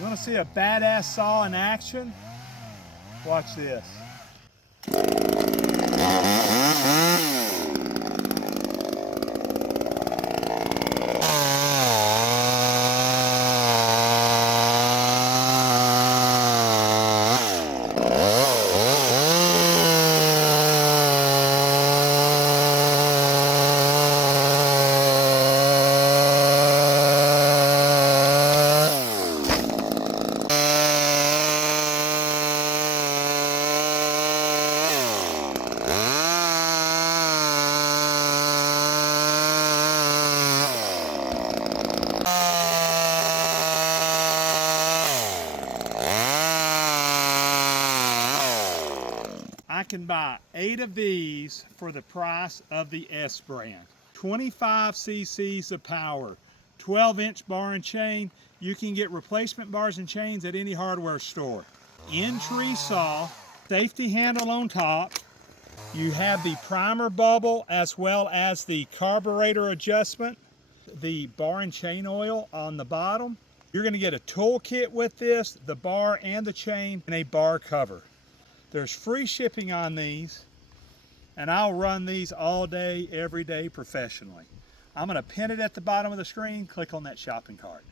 You want to see a badass saw in action? Watch this. I can buy 8 of these for the price of the S brand. 25 cc's of power, 12-inch bar and chain. You can get replacement bars and chains at any hardware store. In-tree saw, safety handle on top. You have the primer bubble as well as the carburetor adjustment, the bar and chain oil on the bottom. You're going to get a tool kit with this, the bar and the chain, and a bar cover. There's free shipping on these, and I'll run these all day, every day professionally. I'm going to pin it at the bottom of the screen. Click on that shopping cart.